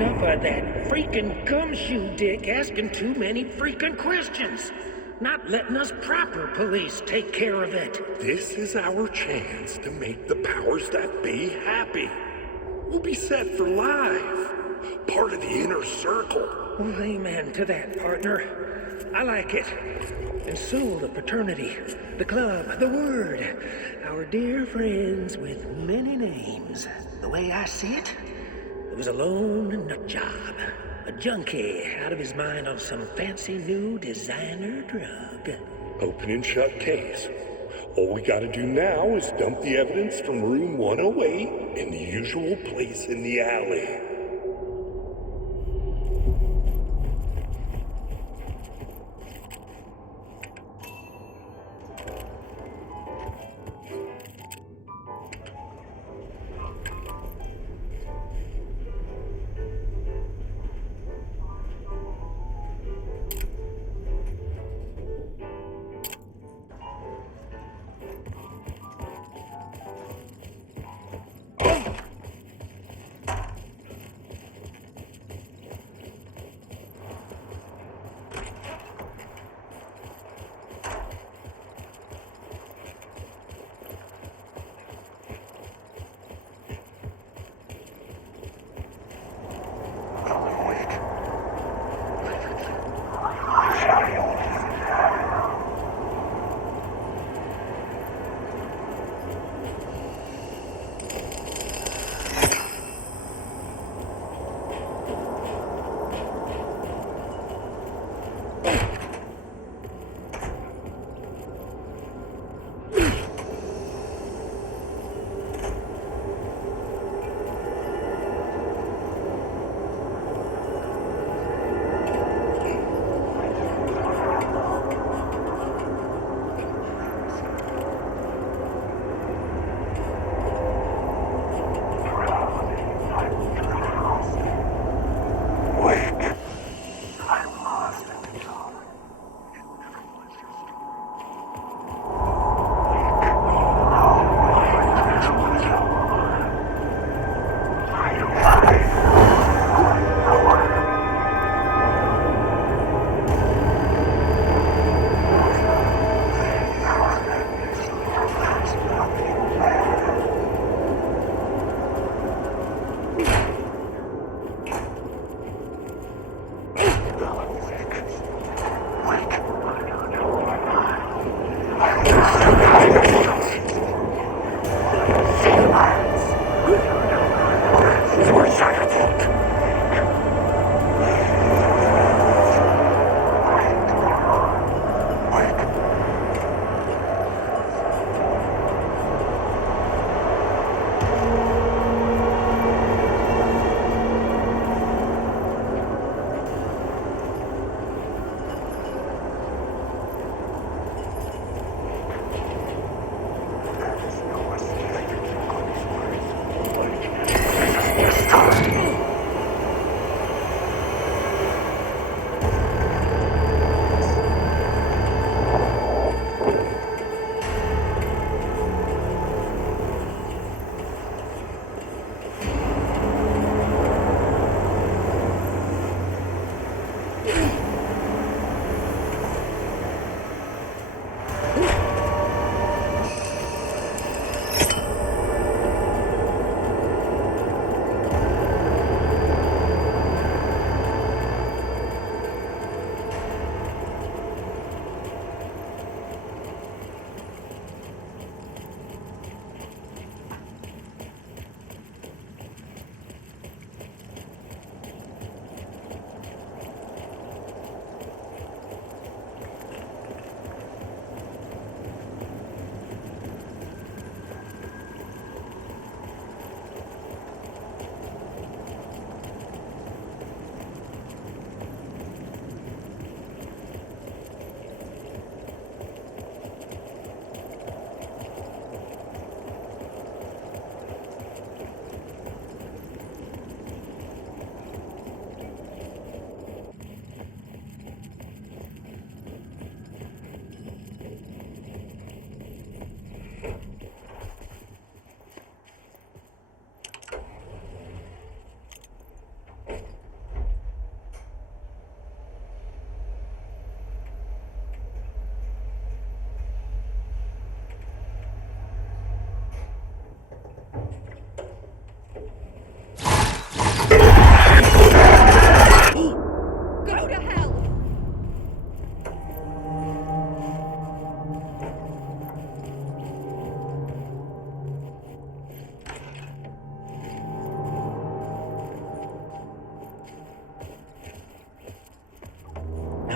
Enough of that freaking gumshoe dick asking too many freaking questions. Not letting us proper police take care of it. This is our chance to make the powers that be happy. We'll be set for life. Part of the inner circle. Well, amen to that, partner. I like it. And so the fraternity, the club, the word. Our dear friends with many names. The way I see it, it was a lone nut job. A junkie out of his mind on some fancy new designer drug. Open and shut case. All we gotta do now is dump the evidence from room 108 in the usual place in the alley.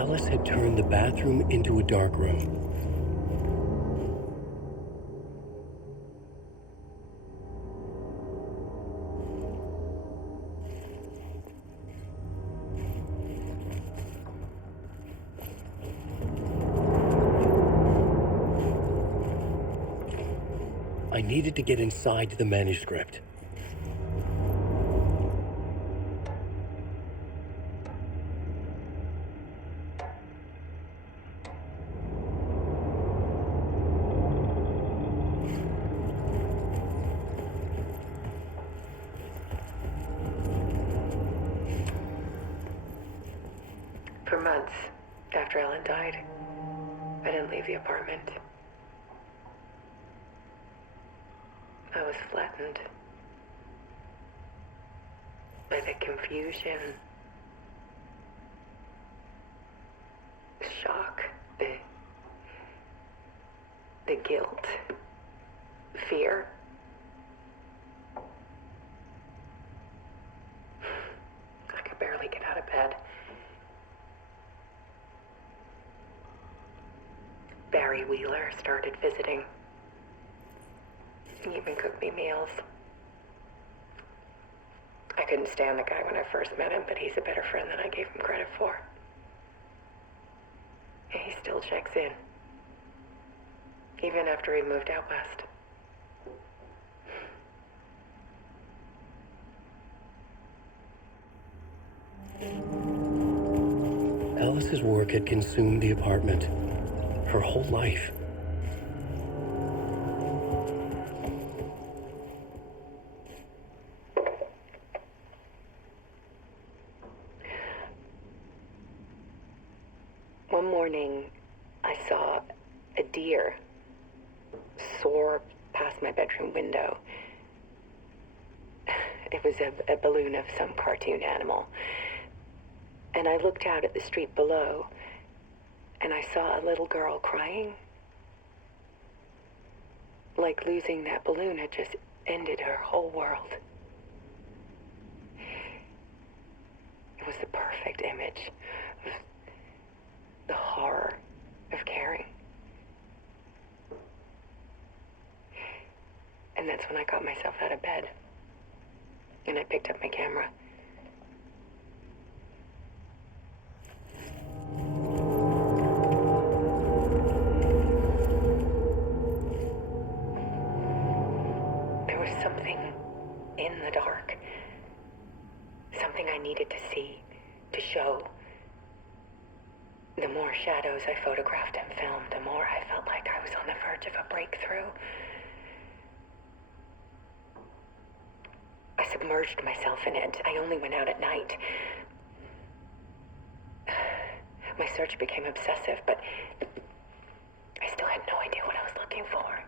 Alice had turned the bathroom into a dark room. I needed to get inside the manuscript. For months after Ellen died, I didn't leave the apartment. I was flattened by the confusion, the shock, the guilt, fear. I could barely get out of bed. Barry Wheeler started visiting. He even cooked me meals. I couldn't stand the guy when I first met him, but he's a better friend than I gave him credit for. And he still checks in, even after he moved out west. Alice's work had consumed the apartment. Her whole life. One morning, I saw a deer soar past my bedroom window. It was a balloon of some cartoon animal. And I looked out at the street below, and I saw a little girl crying. Like losing that balloon had just ended her whole world. It was the perfect image of the horror of caring. And that's when I got myself out of bed. And I picked up my camera. There was something in the dark. Something I needed to see, to show. The more shadows I photographed and filmed, the more I felt like I was on the verge of a breakthrough. I submerged myself in it. I only went out at night. My search became obsessive, but I still had no idea what I was looking for.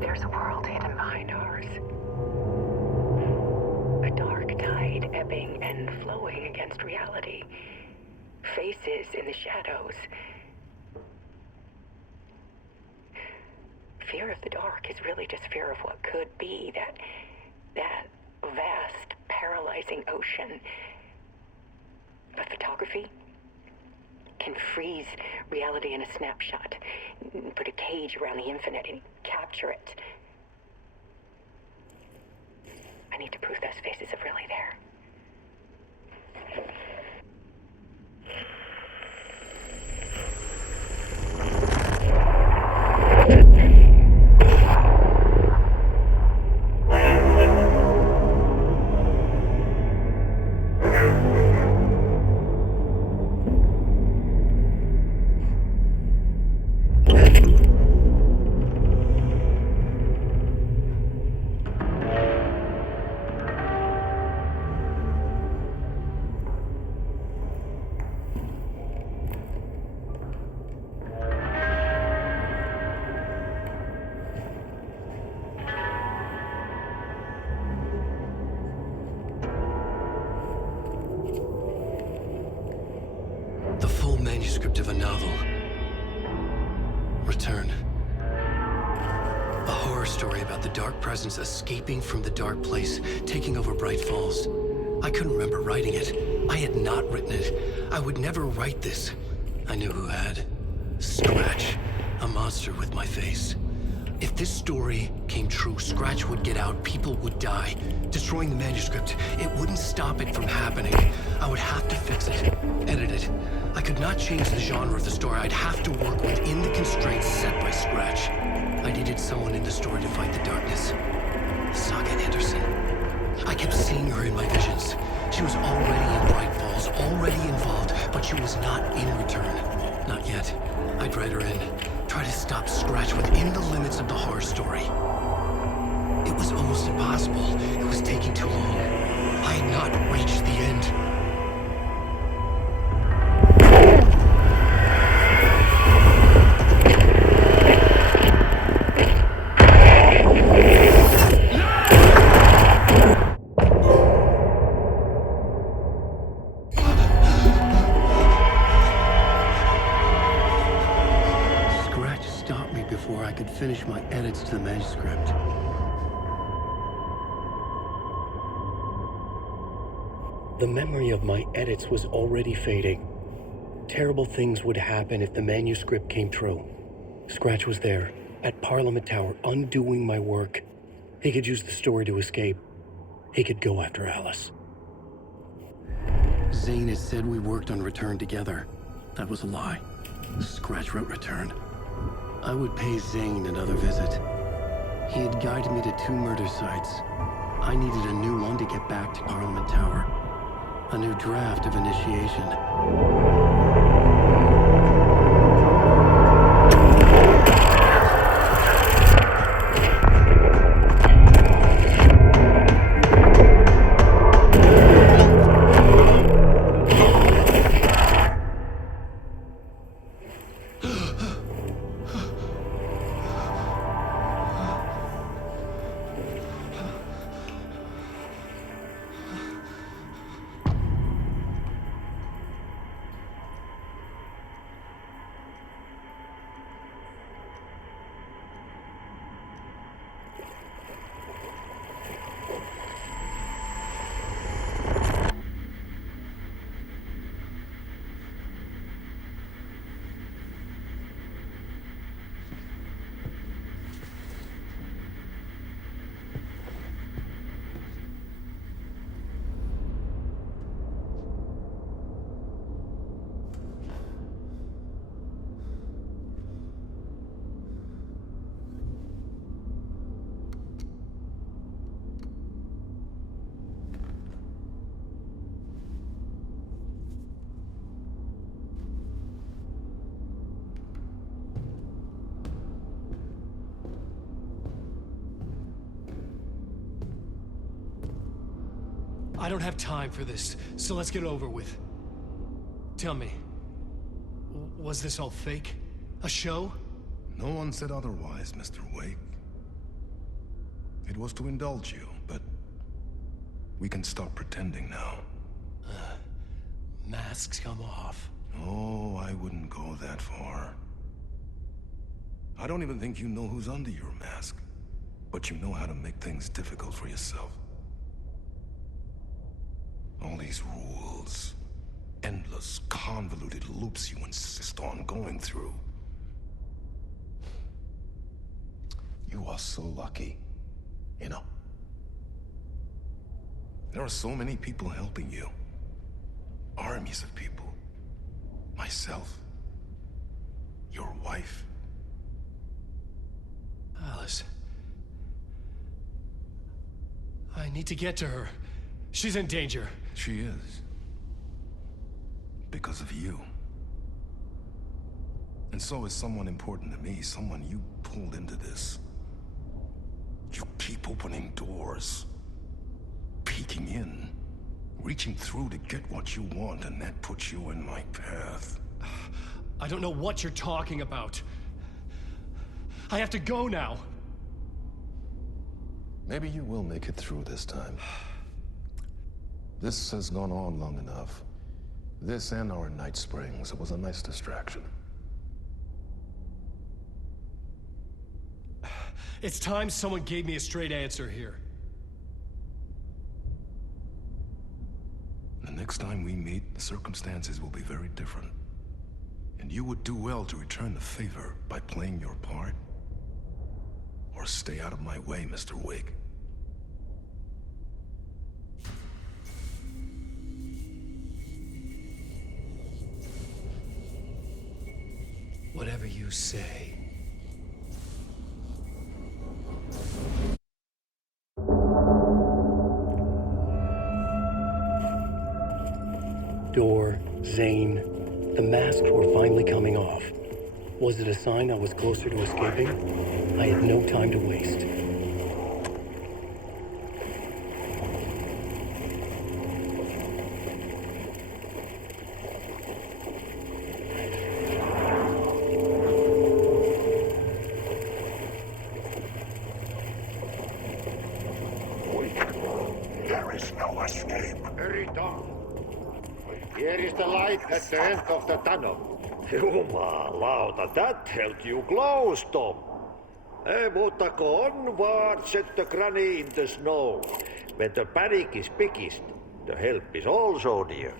There's a world hidden behind ours. A dark tide ebbing and flowing against reality. Faces in the shadows. Fear of the dark is really just fear of what could be, that vast, paralyzing ocean. But photography can freeze reality in a snapshot, put a cage around the infinite and capture it. I need to prove those faces are really there. The full manuscript of a novel. Return. A horror story about the dark presence escaping from the dark place, taking over Bright Falls. I couldn't remember writing it. I had not written it. I would never write this. I knew who had. Scratch. A monster with my face. If this story came true, Scratch would get out, people would die. Destroying the manuscript, it wouldn't stop it from happening. I would have to fix it, edit it. I could not change the genre of the story. I'd have to work within the constraints set by Scratch. I needed someone in the story to fight the darkness. Saga Anderson. I kept seeing her in my visions. She was already in Bright Falls, already involved, but she was not in Return. Not yet. I'd write her in. Try to stop Scratch within the limits of the horror story. It was almost impossible. It was taking too long. I had not reached the end. Before I could finish my edits to the manuscript. The memory of my edits was already fading. Terrible things would happen if the manuscript came true. Scratch was there, at Parliament Tower, undoing my work. He could use the story to escape. He could go after Alice. Zane had said we worked on Return together. That was a lie. Scratch wrote Return. I would pay Zane another visit. He had guided me to 2 murder sites. I needed a new one to get back to Parliament Tower. A new draft of initiation. I don't have time for this, so let's get it over with. Tell me, was this all fake? A show? No one said otherwise, Mr. Wake. It was to indulge you, but we can stop pretending now. Masks come off. Oh, I wouldn't go that far. I don't even think you know who's under your mask, but you know how to make things difficult for yourself. All these rules, endless, convoluted loops you insist on going through. You are so lucky, you know. There are so many people helping you. Armies of people. Myself. Your wife. Alice. I need to get to her. She's in danger. She is. Because of you. And so is someone important to me, someone you pulled into this. You keep opening doors. Peeking in. Reaching through to get what you want, and that puts you in my path. I don't know what you're talking about. I have to go now. Maybe you will make it through this time. This has gone on long enough. This and our night springs. It was a nice distraction. It's time someone gave me a straight answer here. The next time we meet, the circumstances will be very different. And you would do well to return the favor by playing your part. Or stay out of my way, Mr. Wig. Whatever you say. Door, Zane, the masks were finally coming off. Was it a sign I was closer to escaping? I had no time to waste. There is no escape. Hurry down. Here is the light at the end of the tunnel. Jumalauta, that held you close, Tom. Mutta kun onward, set the granny in the snow. When the panic is biggest, the help is also near.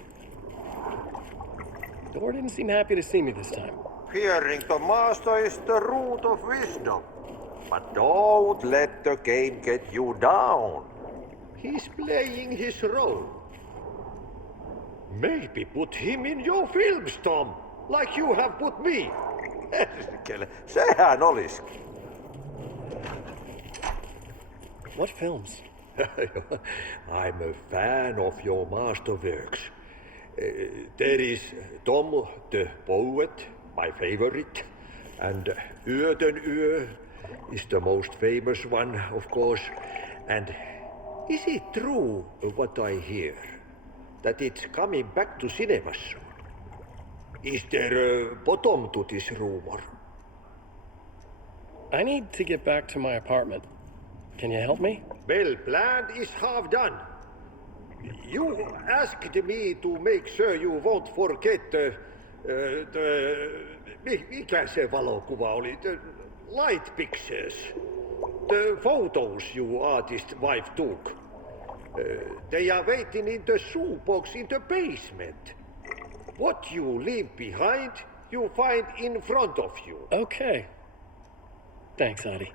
Door didn't seem happy to see me this time. Fearing the master is the root of wisdom. But don't let the game get you down. He's playing his role. Maybe put him in your films, Tom, like you have put me. Sehän olis. What films? I'm a fan of your masterworks. There is Tom the Poet, my favorite, and Yöden Yö is the most famous one, of course. And is it true what I hear? That it's coming back to cinemas? Is there a bottom to this rumor? I need to get back to my apartment. Can you help me? Well, plan is half done. You asked me to make sure you won't forget mikä se valokuva oli? The light pictures. The photos your artist wife took. They are waiting in the shoebox in the basement. What you leave behind, you find in front of you. Okay. Thanks, Adi.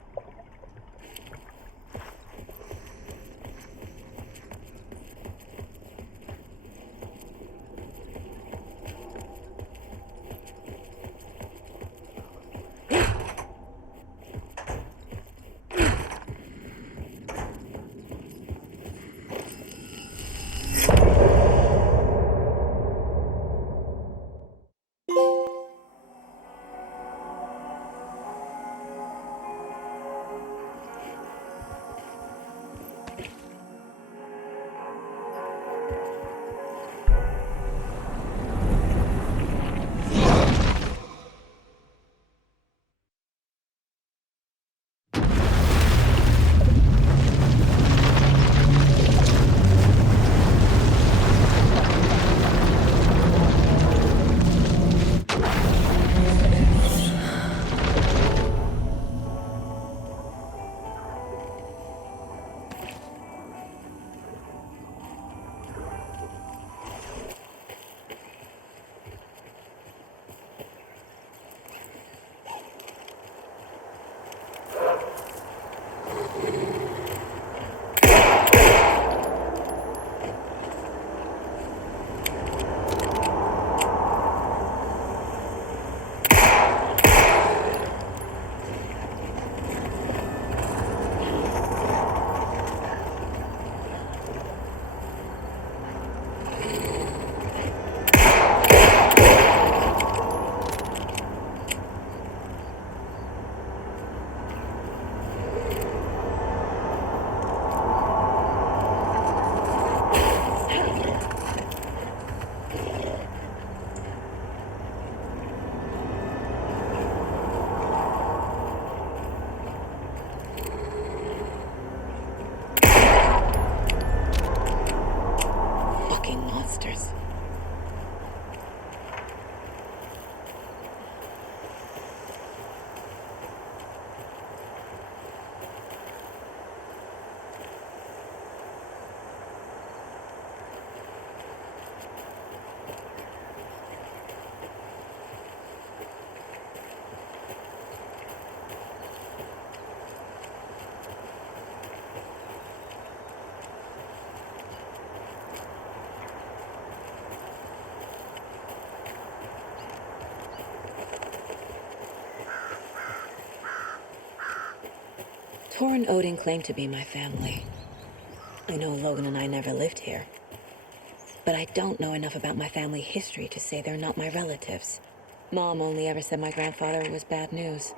Tor and Odin claim to be my family. I know Logan and I never lived here. But I don't know enough about my family history to say they're not my relatives. Mom only ever said my grandfather was bad news.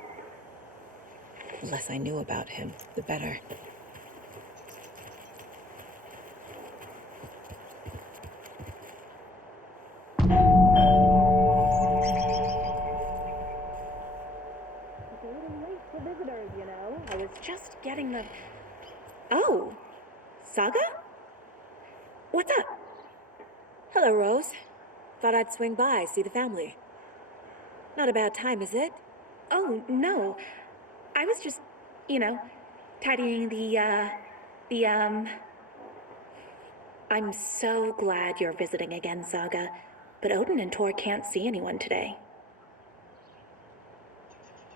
The less I knew about him, the better. Visitors, you know. I was just getting the... Oh, Saga? What's up? Hello, Rose. Thought I'd swing by, see the family. Not a bad time, is it? Oh, no. I was just, you know, tidying I'm so glad you're visiting again, Saga. But Odin and Tor can't see anyone today.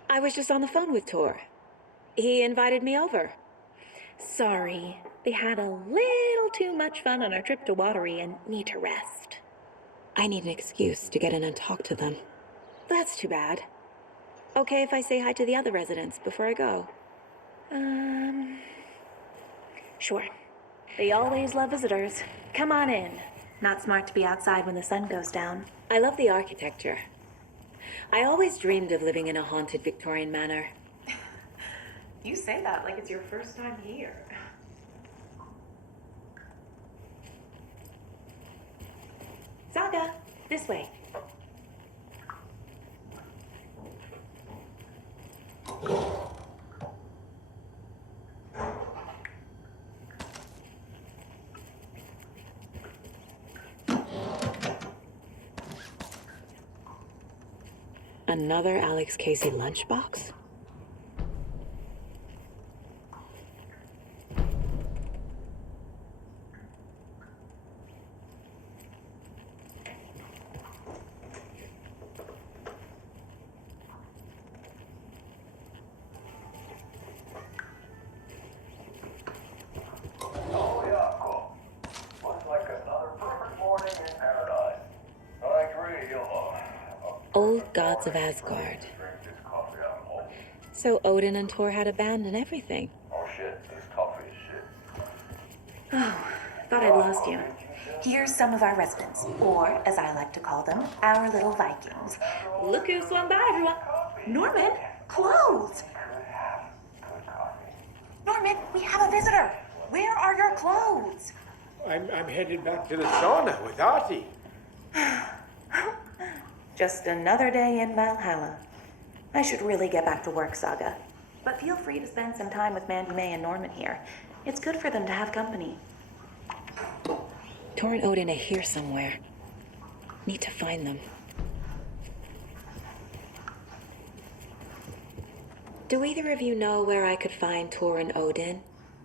I was just on the phone with Tor. He invited me over. Sorry. They had a little too much fun on our trip to Watery and need to rest. I need an excuse to get in and talk to them. That's too bad. Okay if I say hi to the other residents before I go? Sure. They always love visitors. Come on in. Not smart to be outside when the sun goes down. I love the architecture. I always dreamed of living in a haunted Victorian manor. You say that like it's your first time here. Saga, this way. Another Alex Casey lunchbox? Old gods of Asgard. So Odin and Tor had a band and everything. Oh shit, this coffee is shit. Oh, thought I'd lost you. Here's some of our residents, or as I like to call them, our little Vikings. Look who swung by, everyone. Norman, clothes. Norman, we have a visitor. Where are your clothes? I'm headed back to the sauna with Artie. Just another day in Valhalla. I should really get back to work, Saga. But feel free to spend some time with Mandy May and Norman here. It's good for them to have company. Tor and Odin are here somewhere. Need to find them. Do either of you know where I could find Tor and Odin?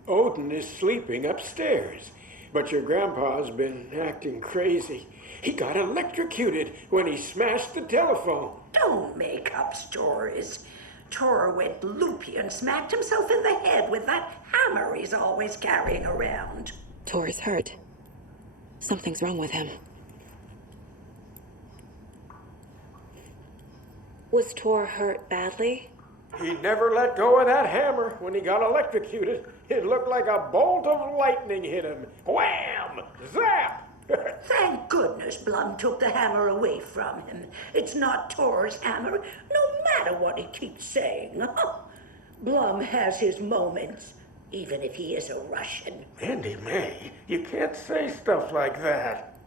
Odin is sleeping upstairs, but your grandpa's been acting crazy. He got electrocuted when he smashed the telephone. Don't make up stories. Tor went loopy and smacked himself in the head with that hammer he's always carrying around. Tor is hurt. Something's wrong with him. Was Tor hurt badly? He never let go of that hammer when he got electrocuted. It looked like a bolt of lightning hit him. Wham! Zap! Thank goodness Blum took the hammer away from him. It's not Tor's hammer, no matter what he keeps saying. Blum has his moments, even if he is a Russian. Mandy May, you can't say stuff like that.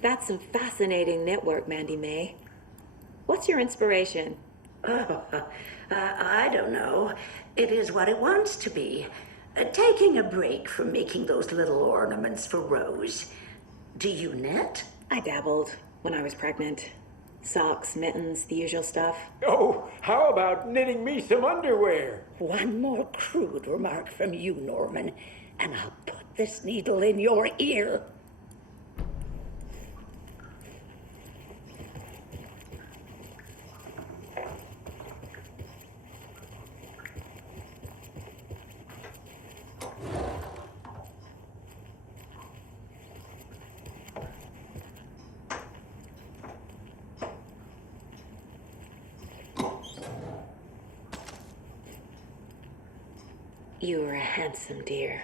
That's some fascinating network, Mandy May. What's your inspiration? I don't know. It is what it wants to be. Taking a break from making those little ornaments for Rose. Do you knit? I dabbled when I was pregnant. Socks, mittens, the usual stuff. Oh, how about knitting me some underwear? One more crude remark from you, Norman, and I'll put this needle in your ear. You were a handsome deer.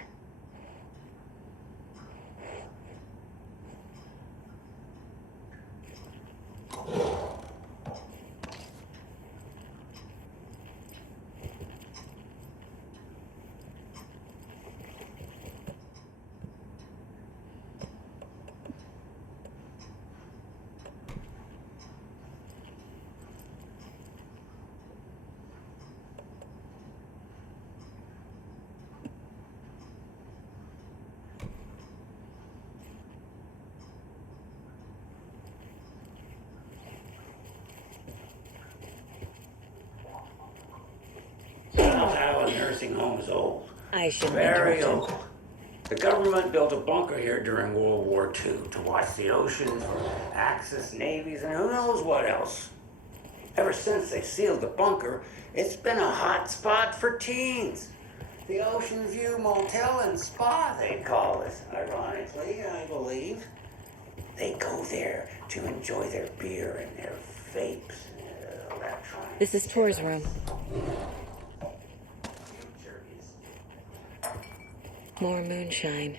Somehow a nursing home is old. I shouldn't Very interrupt old. The government built a bunker here during World War II to watch the ocean for Axis navies and who knows what else. Ever since they sealed the bunker, it's been a hot spot for teens. The Ocean View Motel and Spa, they call it. Ironically, I believe. They go there to enjoy their beer and their vapes. Electronics. This is Tor's room. More moonshine.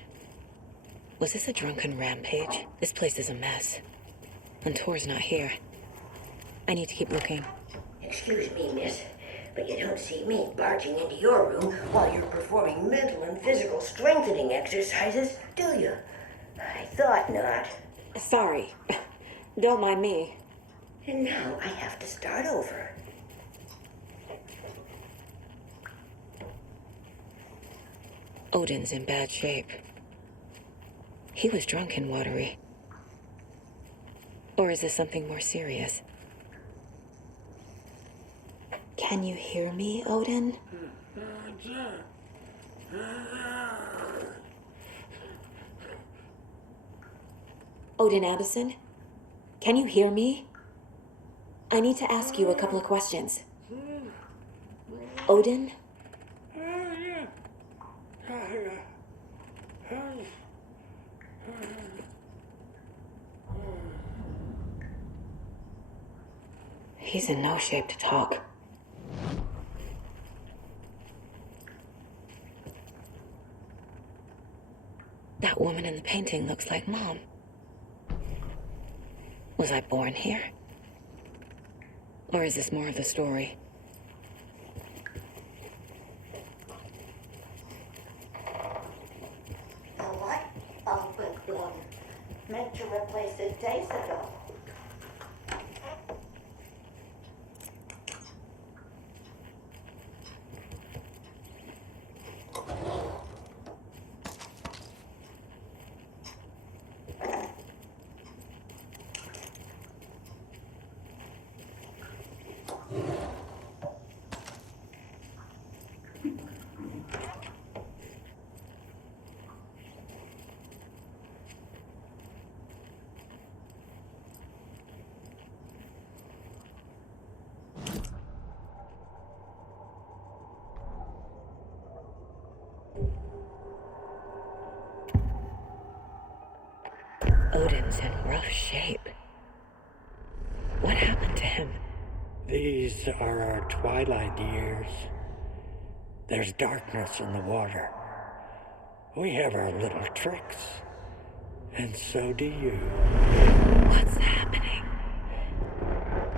Was this a drunken rampage? This place is a mess. And Tor's not here. I need to keep looking. Excuse me, miss, but you don't see me barging into your room while you're performing mental and physical strengthening exercises, do you? I thought not. Sorry. Don't mind me. And now I have to start over. Odin's in bad shape. He was drunk and watery. Or is this something more serious? Can you hear me, Odin? Odin Addison? Can you hear me? I need to ask you a couple of questions. Odin? He's in no shape to talk. That woman in the painting looks like Mom. Was I born here? Or is this more of the story? The light bulb was blown. Meant to replace it days ago. Odin's in rough shape. What happened to him? These are our twilight years. There's darkness in the water. We have our little tricks. And so do you. What's happening?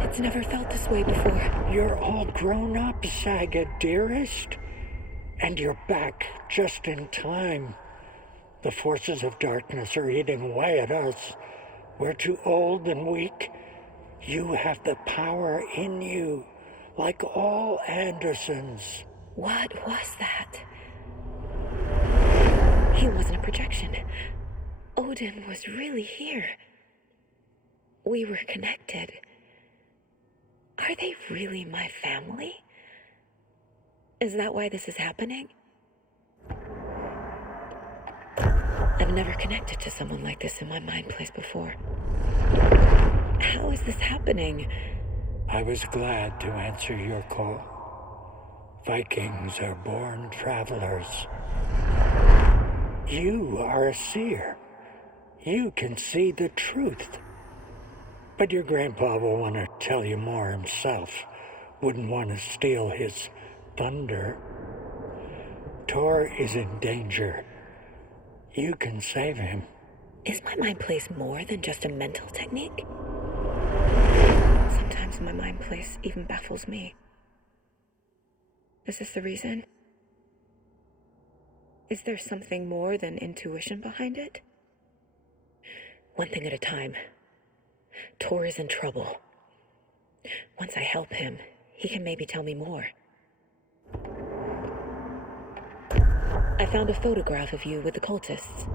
It's never felt this way before. You're all grown up, Saga, dearest. And you're back just in time. The forces of darkness are eating away at us. We're too old and weak. You have the power in you, like all Andersons. What was that? He wasn't a projection. Odin was really here. We were connected. Are they really my family? Is that why this is happening? I've never connected to someone like this in my mind place before. How is this happening? I was glad to answer your call. Vikings are born travelers. You are a seer. You can see the truth. But your grandpa will want to tell you more himself. Wouldn't want to steal his thunder. Tor is in danger. You can save him. Is my mind place more than just a mental technique? Sometimes my mind place even baffles me. Is this the reason? Is there something more than intuition behind it? One thing at a time. Tor is in trouble. Once I help him, he can maybe tell me more. I found a photograph of you with the cultists.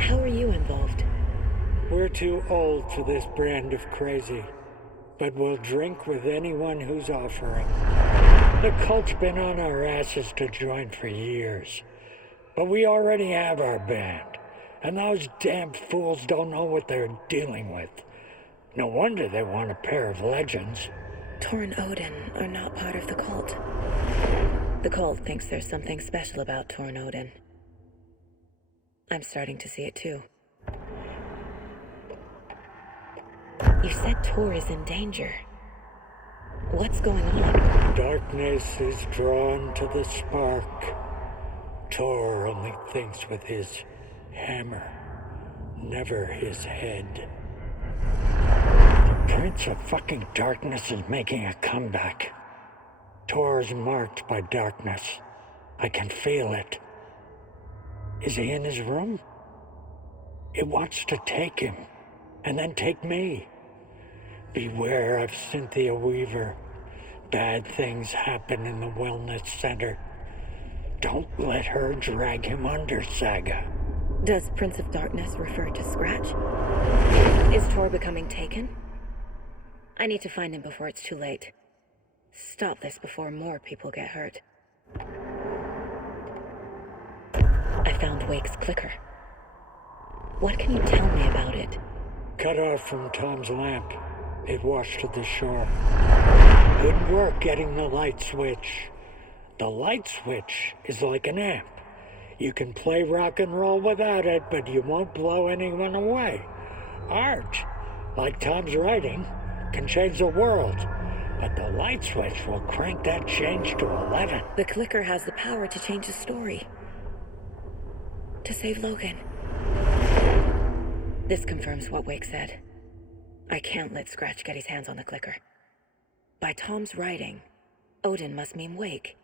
How are you involved? We're too old for this brand of crazy, but we'll drink with anyone who's offering. The cult's been on our asses to join for years, but we already have our band, and those damn fools don't know what they're dealing with. No wonder they want a pair of legends. Tor and Odin are not part of the cult. The cult thinks there's something special about Tor and Odin. I'm starting to see it too. You said Tor is in danger. What's going on? Darkness is drawn to the spark. Tor only thinks with his hammer, never his head. The Prince of fucking Darkness is making a comeback. Tor's marked by darkness. I can feel it. Is he in his room? It wants to take him, and then take me. Beware of Cynthia Weaver. Bad things happen in the wellness center. Don't let her drag him under, Saga. Does Prince of Darkness refer to Scratch? Is Tor becoming taken? I need to find him before it's too late. Stop this before more people get hurt. I found Wake's clicker. What can you tell me about it? Cut off from Tom's lamp. It washed to the shore. Wouldn't work getting the light switch. The light switch is like an amp. You can play rock and roll without it, but you won't blow anyone away. Art, like Tom's writing, can change the world. But the light switch will crank that change to 11. The clicker has the power to change the story. To save Logan. This confirms what Wake said. I can't let Scratch get his hands on the clicker. By Tom's writing, Odin must mean Wake.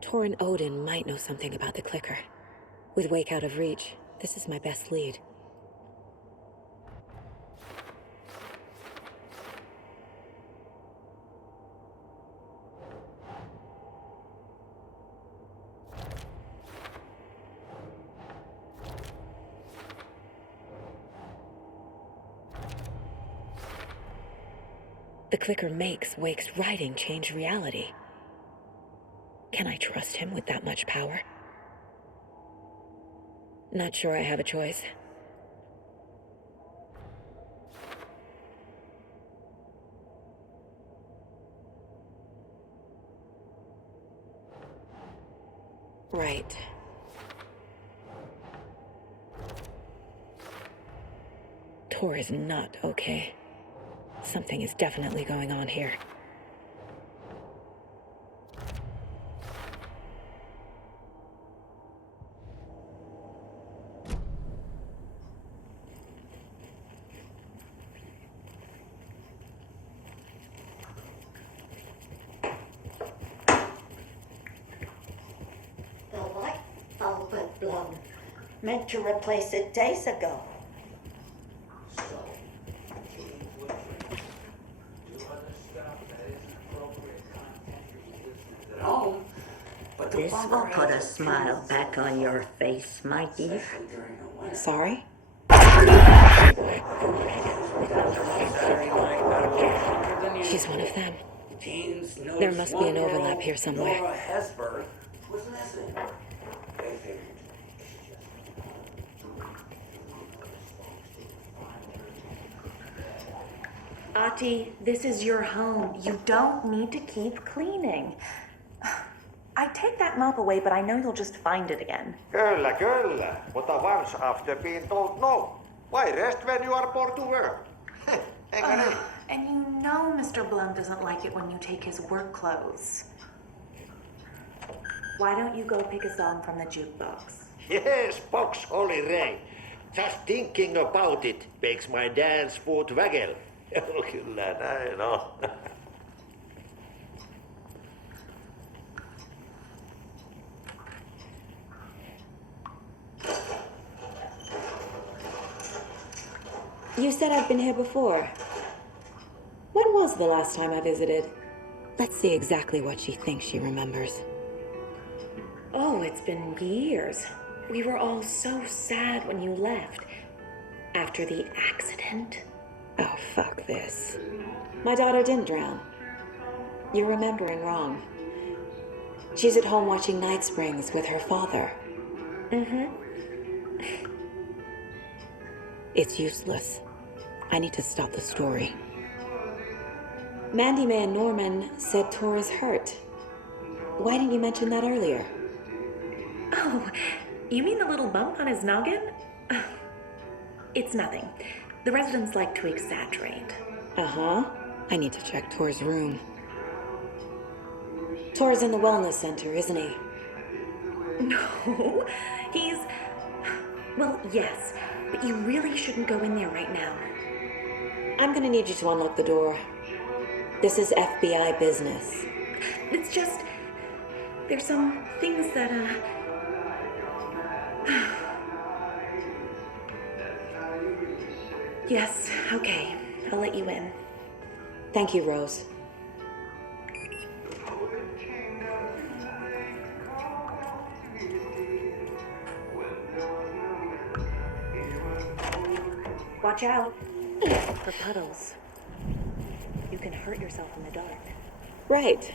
Tor and Odin might know something about the clicker. With Wake out of reach, this is my best lead. The clicker makes Wake's writing change reality. Can I trust him with that much power? Not sure I have a choice. Right. Tor is not okay. Something is definitely going on here. The light bulb had blown. Meant to replace it days ago. This will put a smile back on your face, my dear. Sorry? She's one of them. There must be an overlap here somewhere. Ati, this is your home. You don't need to keep cleaning. I take that mop away, but I know you'll just find it again. Kyllä, kyllä. But once after being told no. Why rest when you are born to work? And you know Mr. Blum doesn't like it when you take his work clothes. Why don't you go pick a song from the jukebox? Yes, box Holy Ray. Just thinking about it makes my dance foot waggle. Kyllä näin on. You said I've been here before. When was the last time I visited? Let's see exactly what she thinks she remembers. Oh, it's been years. We were all so sad when you left. After the accident. Oh, fuck this. My daughter didn't drown. You're remembering wrong. She's at home watching Night Springs with her father. Mm-hmm. It's useless. I need to stop the story. Mandy May and Norman said Tor is hurt. Why didn't you mention that earlier? Oh, you mean the little bump on his noggin? It's nothing. The residents like to exaggerate. Uh-huh. I need to check Tor's room. Tor's in the wellness center, isn't he? No, he's... Well, yes, but you really shouldn't go in there right now. I'm gonna need you to unlock the door. This is FBI business. It's just... There's some things that, Yes, okay. I'll let you in. Thank you, Rose. Watch out for puddles. You can hurt yourself in the dark. Right.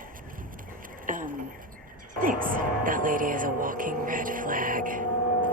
Thanks. That lady is a walking red flag.